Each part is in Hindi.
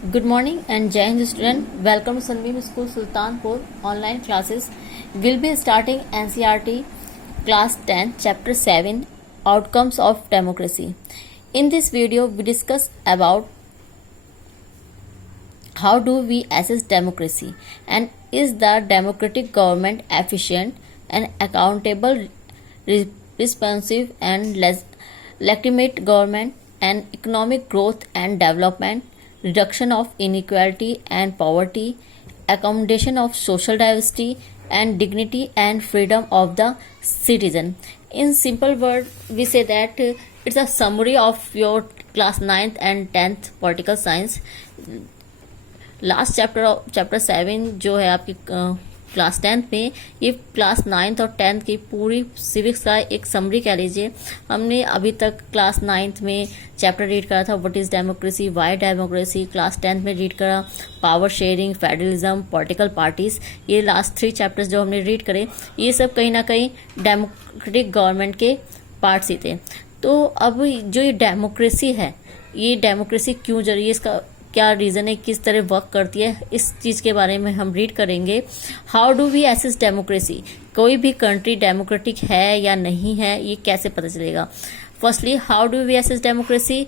Good morning and Jai Hind student. Welcome to Sunbeam School Sultanpur online classes. We'll be starting NCERT class 10 chapter 7 outcomes of democracy. In this video we discuss about how do we assess democracy and is the democratic government efficient and accountable, responsive and legitimate government and economic growth and development, reduction of inequality and poverty, accommodation of social diversity and dignity and freedom of the citizen. In simple word, we say that it's a summary of your class 9th and 10th political science. Last chapter 7 जो है आपकी क्लास 10th में, ये क्लास 9th और 10th की पूरी सिविक्स का एक समरी कह लीजिए. हमने अभी तक क्लास 9th में चैप्टर रीड करा था what is democracy, Y democracy. Class 10th में रीड करा power sharing, federalism, political parties. ये लास्ट 3 चैप्टर्स जो हमने रीड करे, ये सब कहीं ना कहीं डेमोक्रेटिक गवर्नमेंट के पार्ट्स ही थे. तो अब जो ये डेमोक्रेसी है, ये डेमोक्रेसी क्यों जरूरी है, इसका क्या रीज़न है, किस तरह वर्क करती है, इस चीज़ के बारे में हम रीड करेंगे. How do we assess democracy, कोई भी कंट्री डेमोक्रेटिक है या नहीं है ये कैसे पता चलेगा. Firstly how do we assess democracy.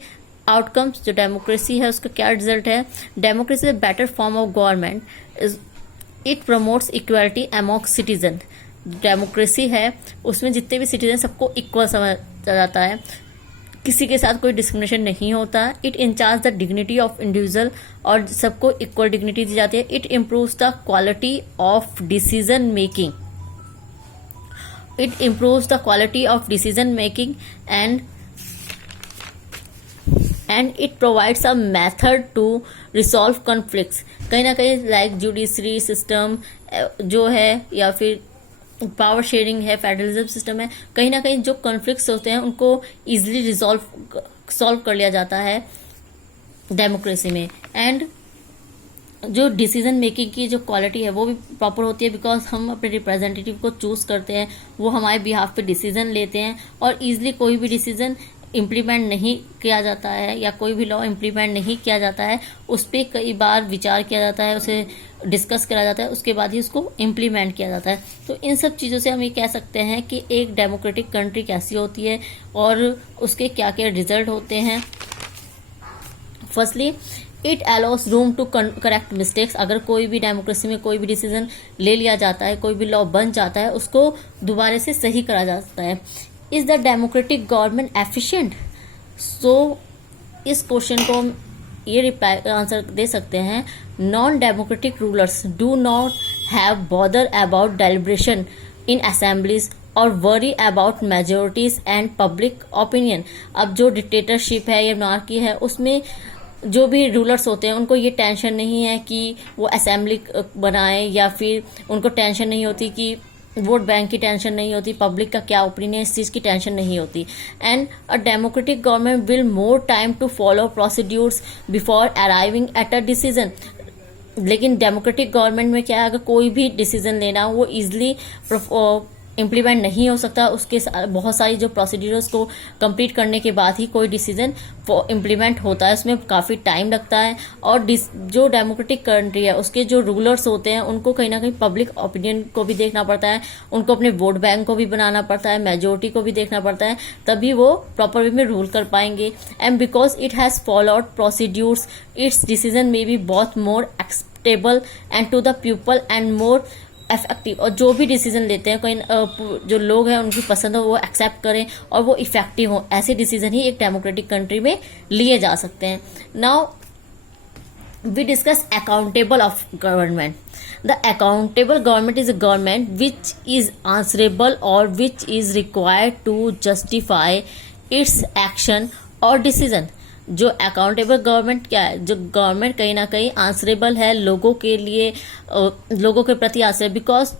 Outcomes, जो डेमोक्रेसी है उसका क्या रिजल्ट है. Democracy is a better form of government, it promotes equality among citizen. Democracy है उसमें जितने भी सिटीजन सबको इक्वल समझा जाता है, किसी के साथ कोई डिस्क्रिमिनेशन नहीं होता. It enhances the dignity of individual, और सबको इक्वल डिग्निटी दी जाती है. It improves the quality of decision making, it improves the quality of decision making and it provides a method to resolve conflicts. कहीं ना कहीं लाइक जुडिशरी सिस्टम जो है या फिर पावर शेयरिंग है, फेडरलिज्म सिस्टम है, कहीं ना कहीं जो कॉन्फ्लिक्ट्स होते हैं उनको इजीली सॉल्व कर लिया जाता है डेमोक्रेसी में. एंड जो डिसीजन मेकिंग की जो क्वालिटी है वो भी प्रॉपर होती है, बिकॉज हम अपने रिप्रेजेंटेटिव को चूज करते हैं, वो हमारे बिहाफ पे डिसीजन लेते हैं और इजीली कोई भी डिसीजन इम्प्लीमेंट नहीं किया जाता है या कोई भी लॉ इम्प्लीमेंट नहीं किया जाता है, उस पर कई बार विचार किया जाता है, उसे डिस्कस करा जाता है, उसके बाद ही उसको इम्प्लीमेंट किया जाता है. तो इन सब चीज़ों से हम ये कह सकते हैं कि एक डेमोक्रेटिक कंट्री कैसी होती है और उसके क्या क्या रिजल्ट होते हैं. Firstly it allows room to correct mistakes. अगर कोई भी डेमोक्रेसी में कोई भी डिसीजन ले लिया जाता है, कोई भी लॉ बन जाता है, उसको दोबारा से सही करा जाता है. Is the democratic government efficient. So इस क्वेश्चन को हम ये रिप्लाई आंसर दे सकते हैं. Non democratic rulers do not have bother about deliberation in assemblies और worry about majorities and public opinion. अब जो डिक्टेटरशिप है या मोनार्की है, उसमें जो भी रूलर्स होते हैं उनको ये टेंशन नहीं है कि वो असेंबली बनाए, या फिर उनको टेंशन नहीं होती कि वोट बैंक की टेंशन नहीं होती, पब्लिक का क्या ओपिनियन है इस चीज़ की टेंशन नहीं होती. And a democratic government will more time to follow procedures before arriving at a decision. लेकिन डेमोक्रेटिक गवर्नमेंट में क्या है, अगर कोई भी डिसीजन लेना वो इजिली इम्प्लीमेंट नहीं हो सकता, उसके बहुत सारी जो प्रोसीड्यूर्स को कंप्लीट करने के बाद ही कोई डिसीजन इम्प्लीमेंट होता है, उसमें काफ़ी टाइम लगता है. और जो डेमोक्रेटिक कंट्री है उसके जो रूलर्स होते हैं उनको कहीं ना कहीं पब्लिक ओपिनियन को भी देखना पड़ता है, उनको अपने वोट बैंक को भी बनाना पड़ता है, मेजोरिटी को भी देखना पड़ता है, तभी वो प्रॉपर वे में रूल कर पाएंगे. And because it has followed procedures, its decision may be बहुत more acceptable and to the people and more effective. और जो भी डिसीजन लेते हैं कोई जो लोग हैं उनकी पसंद हो वो एक्सेप्ट करें और वो इफेक्टिव हो, ऐसे डिसीजन ही एक डेमोक्रेटिक कंट्री में लिए जा सकते हैं. Now we discuss accountable of government. The accountable government is a government which is answerable और which is required to justify its action और डिसीजन. जो अकाउंटेबल गवर्नमेंट क्या है, जो गवर्नमेंट कहीं ना कहीं आंसरेबल है लोगों के लिए, लोगों के प्रति आंसरेबल, बिकॉज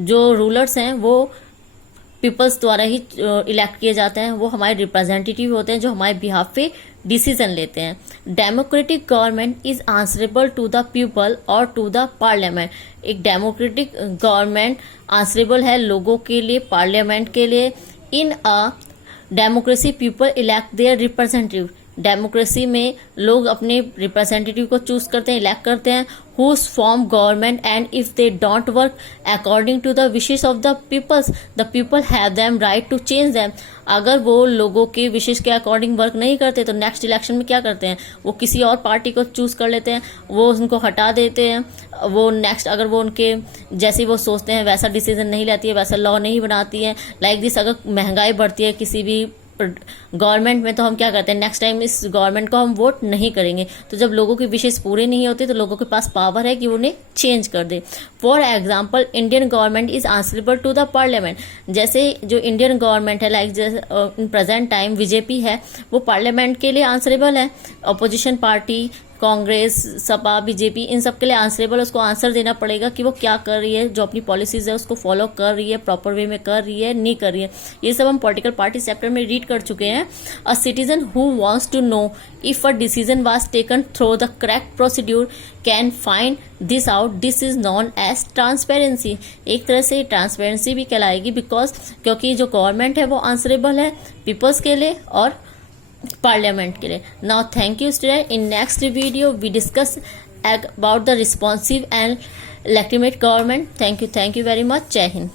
जो रूलर्स हैं वो पीपल्स द्वारा ही इलेक्ट किए जाते हैं, वो हमारे रिप्रेजेंटेटिव होते हैं जो हमारे बिहाफ पे डिसीजन लेते हैं. Democratic government is answerable to the people और टू द पार्लियामेंट. एक डेमोक्रेटिक गवर्नमेंट आंसरेबल है लोगों के लिए, पार्लियामेंट के लिए. In a democracy people elect their representative. Democracy में लोग अपने रिप्रेजेंटेटिव को चूज करते हैं, इलेक्ट करते हैं, whose form government, and if they don't work according to the wishes of the people have them right to change them. अगर वो लोगों के विशेष के अकॉर्डिंग वर्क नहीं करते तो नेक्स्ट इलेक्शन में क्या करते हैं, वो किसी और पार्टी को चूज कर लेते हैं, वो उनको हटा देते हैं, वो नेक्स्ट अगर वो उनके जैसे वो सोचते हैं वैसा डिसीजन नहीं लेती है, वैसा लॉ नहीं बनाती है। लाइक दिस, अगर महंगाई बढ़ती है किसी भी गवर्नमेंट में तो हम क्या करते हैं, नेक्स्ट टाइम इस गवर्नमेंट को हम वोट नहीं करेंगे। तो जब लोगों की विशेष पूरे नहीं होते तो लोगों के पास पावर है कि उन्हें चेंज कर दे। For example, Indian government is answerable to the parliament. जैसे जो इंडियन गवर्नमेंट है, like in present time BJP है, वो पार्लियामेंट के लिए आंसरेबल है। Opposition party Congress, Sapa, BJP, इन सब के लिए आंसरेबल, उसको आंसर देना पड़ेगा कि वो क्या कर रही है, जो अपनी पॉलिसीज है उसको फॉलो कर रही है, प्रॉपर वे में कर रही है, नहीं कर रही है। ये सब हम पॉलिटिकल पार्टी सेक्टर में रीड कर चुके हैं। A citizen who wants to know if a decision was taken through the correct procedure can find this out. This is known as transparency. एक तरह से ट्रांसपेरेंसी भी कहलाएगी, बिकॉज क्योंकि जो गवर्नमेंट है वो आंसरेबल है पीपल्स के लिए और पार्लियामेंट के लिए। Now thank you student. In next video we discuss about the responsive and legitimate government. Thank you very much. जय हिंद।